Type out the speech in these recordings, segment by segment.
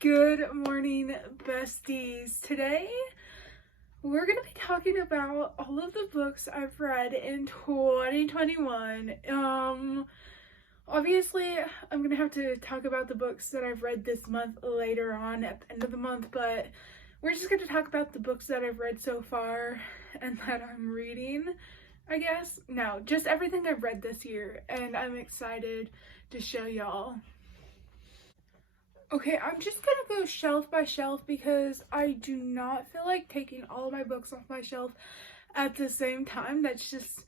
Good morning, besties. Today, we're going to be talking about all of the books I've read in 2021. Obviously, I'm going to have to talk about the books that I've read this month later on at the end of the month, but we're just going to talk about the books that I've read so far and that I'm reading, I guess. No, just everything I've read this year, and I'm excited to show y'all. Okay, I'm just gonna go shelf by shelf because I do not feel like taking all of my books off my shelf at the same time. That's just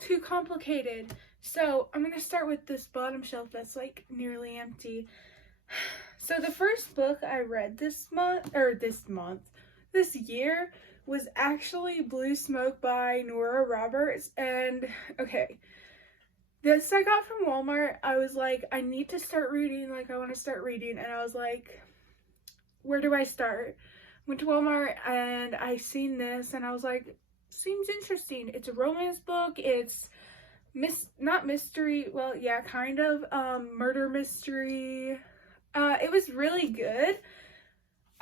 too complicated. So I'm gonna start with this bottom shelf that's like nearly empty. So the first book I read this year was actually Blue Smoke by Nora Roberts. And okay, this I got from Walmart. I was like, I need to start reading, like I want to start reading, and I was like, where do I start? Went to Walmart and I seen this and I was like, seems interesting. It's a romance book. It's not mystery, well, yeah, kind of murder mystery. It was really good.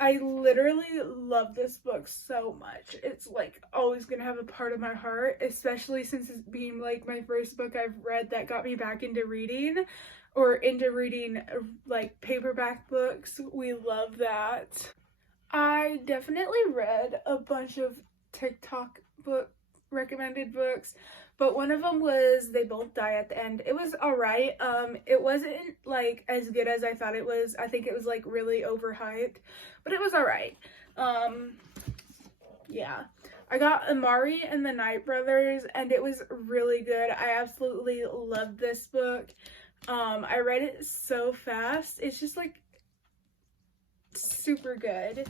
I literally love this book so much. It's like always gonna have a part of my heart, especially since it's being like my first book I've read that got me back into reading, or into reading like paperback books. We love that. I definitely read a bunch of TikTok recommended books, but one of them was They Both Die at the End. It was alright. It wasn't like as good as I thought it was. I think it was like really overhyped, but it was alright. Yeah. I got Amari and the Night Brothers, and it was really good. I absolutely loved this book. I read it so fast. It's just like super good.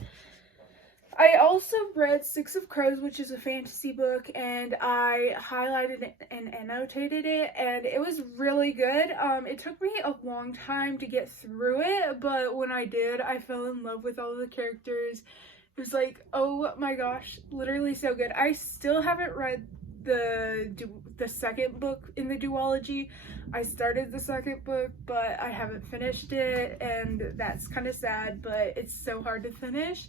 I also read Six of Crows, which is a fantasy book, and I highlighted it and annotated it, and it was really good. It took me a long time to get through it, but when I did, I fell in love with all the characters. It was like, oh my gosh, literally so good. I still haven't read the second book in the duology. I started the second book, but I haven't finished it, and that's kind of sad, but it's so hard to finish.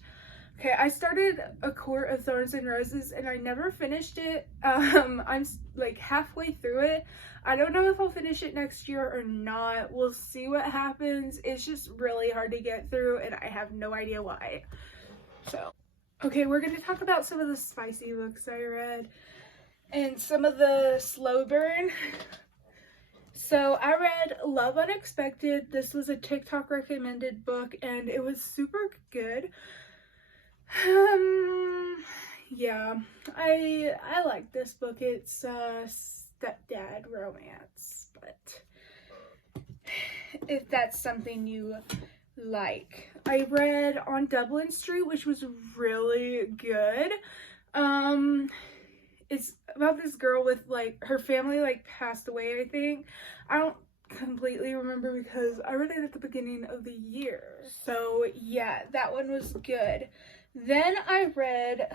Okay, I started A Court of Thorns and Roses and I never finished it. I'm like halfway through it. I don't know if I'll finish it next year or not. We'll see what happens. It's just really hard to get through and I have no idea why. So, okay, we're going to talk about some of the spicy books I read and some of the slow burn. So I read Love Unexpected. This was a TikTok recommended book and it was super good. Yeah, I like this book. It's a stepdad romance, but if that's something you like. I read On Dublin Street, which was really good. It's about this girl with like her family like passed away, I think. I don't completely remember because I read it at the beginning of the year. So yeah, that one was good. Then I read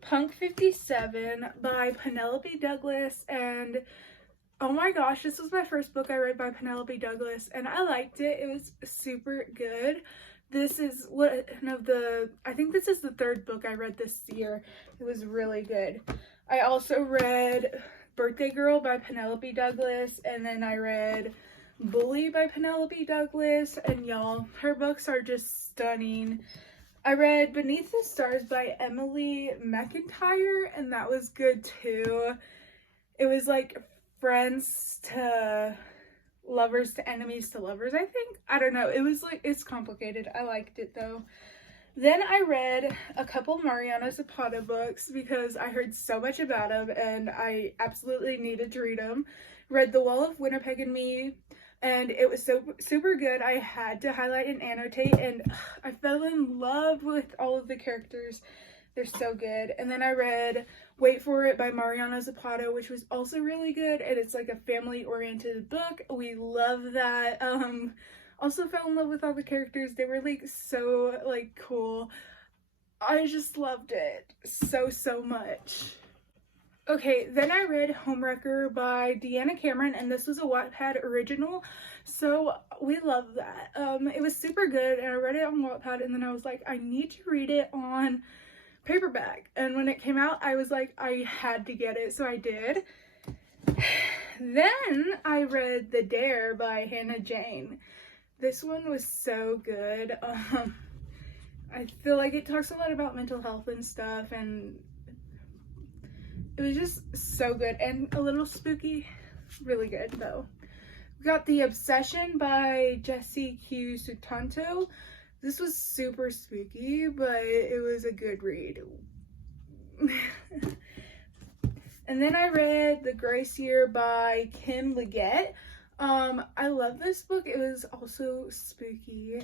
Punk 57 by Penelope Douglas, and oh my gosh, this was my first book I read by Penelope Douglas, and I liked it. It was super good. This is I think this is the third book I read this year. It was really good. I also read Birthday Girl by Penelope Douglas, and then I read Bully by Penelope Douglas, and y'all, her books are just stunning. I read Beneath the Stars by Emily McIntyre, and that was good too. It was like friends to lovers to enemies to lovers, I think. I don't know. It was like, it's complicated. I liked it though. Then I read a couple Mariana Zapata books because I heard so much about them and I absolutely needed to read them. Read The Wall of Winnipeg and Me, and it was so super good. I had to highlight and annotate, and I fell in love with all of the characters. They're so good. And then I read Wait For It by Mariana Zapata, which was also really good, and it's like a family-oriented book. We love that. Also fell in love with all the characters. They were like so like cool. I just loved it so much. Okay, then I read Homewrecker by Deanna Cameron, and this was a Wattpad original, so we love that. It was super good, and I read it on Wattpad, and then I was like, I need to read it on paperback, and when it came out, I was like, I had to get it, so I did. Then I read The Dare by Hannah Jane. This one was so good. I feel like it talks a lot about mental health and stuff, and it was just so good and a little spooky. Really good though. We got The Obsession by Jessie Q. Sutanto. This was super spooky, but it was a good read. And then I read The Grace Year by Kim Leggett. I love this book. It was also spooky.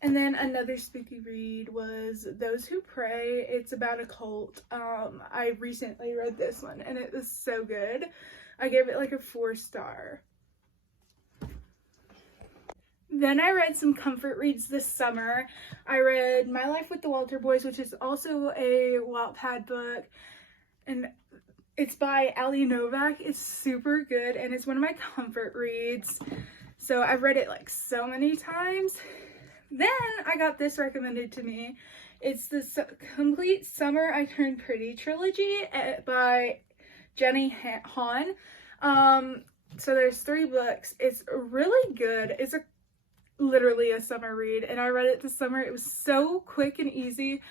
And then another spooky read was Those Who Pray. It's about a cult. I recently read this one and it was so good. I gave it like a 4-star. Then I read some comfort reads this summer. I read My Life with the Walter Boys, which is also a Wattpad book. And it's by Ali Novak. It's super good and it's one of my comfort reads. So I've read it like so many times. Then I got this recommended to me. It's the Complete Summer I Turned Pretty trilogy by Jenny Han. So there's 3 books. It's really good. It's literally a summer read, and I read it this summer. It was so quick and easy,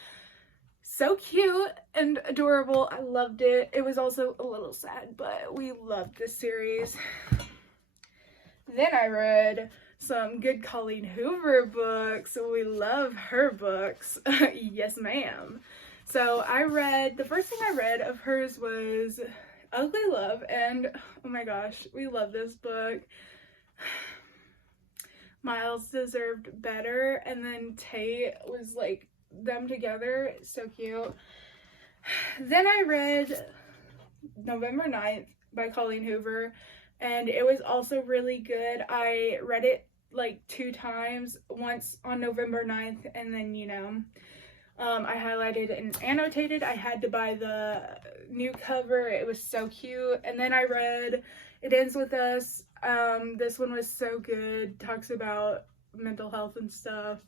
so cute and adorable. I loved it. It was also a little sad, but we loved this series. Then I read some good Colleen Hoover books. We love her books. Yes, ma'am. So the first thing I read of hers was Ugly Love, and oh my gosh, we love this book. Miles deserved better, and then Tate was like them together. So cute. Then I read November 9th by Colleen Hoover, and it was also really good. I read it like 2 times, once on November 9th, and then, I highlighted and annotated. I had to buy the new cover. It was so cute. And then I read It Ends With Us. This one was so good. Talks about mental health and stuff.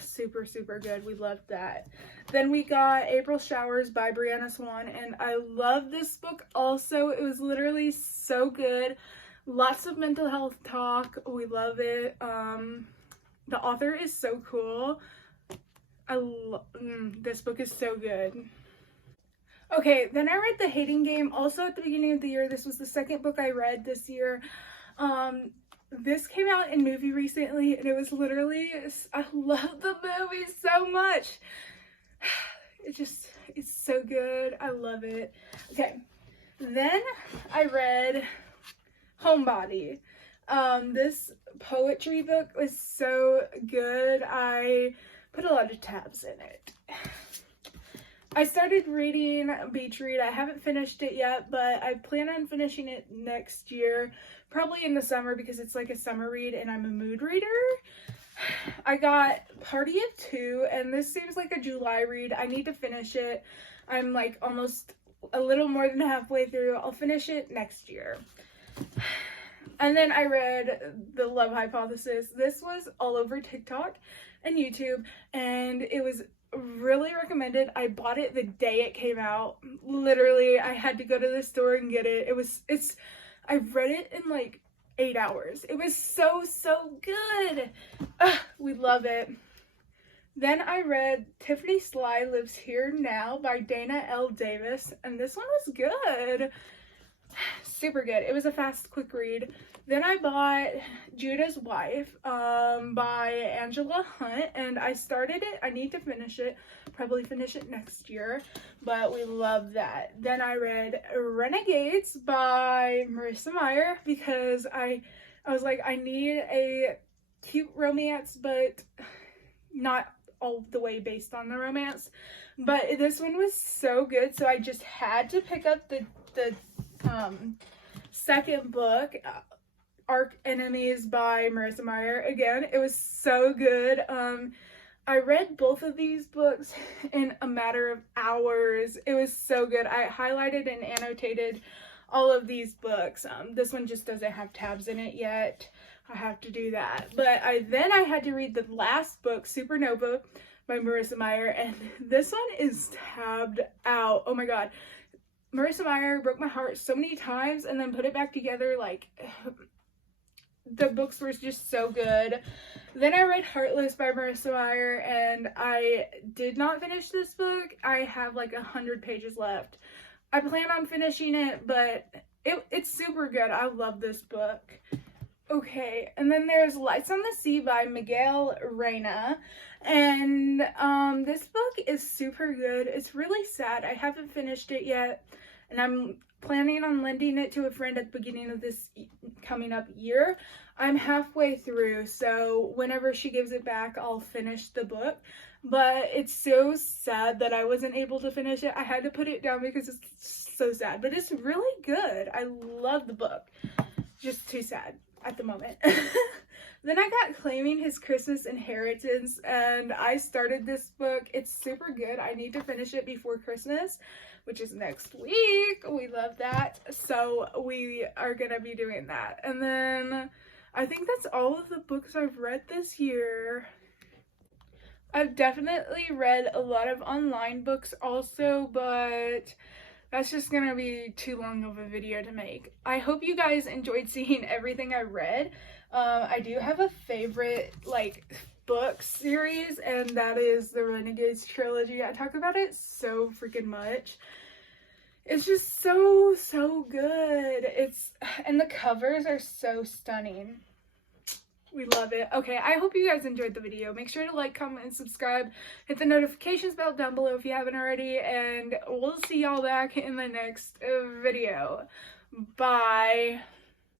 Super, super good. We loved that. Then we got April Showers by Breanna Swan, and I love this book also. It was literally so good. Lots of mental health talk. We love it. The author is so cool. This book is so good. Okay, then I read The Hating Game also at the beginning of the year. This was the second book I read this year. This came out in movie recently, and it was literally, I love the movie so much. It's so good. I love it. Okay, then I read Homebody. This poetry book was so good. I put a lot of tabs in it. I started reading Beach Read. I haven't finished it yet, but I plan on finishing it next year, probably in the summer, because it's like a summer read and I'm a mood reader. I got Party of Two, and this seems like a July read. I need to finish it. I'm like almost a little more than halfway through. I'll finish it next year. And then I read The Love Hypothesis. This was all over TikTok and YouTube, and it was really recommended. I bought it the day it came out. Literally, I had to go to the store and get it. I read it in like 8 hours. It was so good. We love it. Then I read Tiffany Sly Lives Here Now by Dana L. Davis, and this one was good. Super good. It was a fast, quick read. Then I bought Judah's Wife by Angela Hunt, and I started it. I need to finish it. Probably finish it next year, but we love that. Then I read Renegades by Marissa Meyer, because I was like, I need a cute romance, but not all the way based on the romance. But this one was so good, so I just had to pick up the second book, Arch Enemies by Marissa Meyer. Again, it was so good. I read both of these books in a matter of hours. It was so good. I highlighted and annotated all of these books. This one just doesn't have tabs in it yet. I have to do that. But I had to read the last book, Supernova, by Marissa Meyer, and this one is tabbed out. Oh my god. Marissa Meyer broke my heart so many times and then put it back together. Like, the books were just so good. Then I read Heartless by Marissa Meyer, and I did not finish this book. I have like 100 pages left. I plan on finishing it, but it's super good. I love this book. Okay, and then there's Lights on the Sea by Miguel Reina, and this book is super good. It's really sad. I haven't finished it yet, and I'm planning on lending it to a friend at the beginning of this coming up year. I'm halfway through, so whenever she gives it back, I'll finish the book. But it's so sad that I wasn't able to finish it. I had to put it down because it's so sad, but it's really good. I love the book. Just too sad at the moment. Then I got Claiming His Christmas Inheritance, and I started this book. It's super good. I need to finish it before Christmas, which is next week. We love that. So we are gonna be doing that. And then I think that's all of the books I've read this year. I've definitely read a lot of online books also, but that's just gonna be too long of a video to make. I hope you guys enjoyed seeing everything I read. I do have a favorite like book series, and that is the Renegades trilogy. I talk about it so freaking much. It's just so good. And the covers are so stunning. We love it. Okay, I hope you guys enjoyed the video. Make sure to like, comment, and subscribe. Hit the notifications bell down below if you haven't already, and we'll see y'all back in the next video. Bye.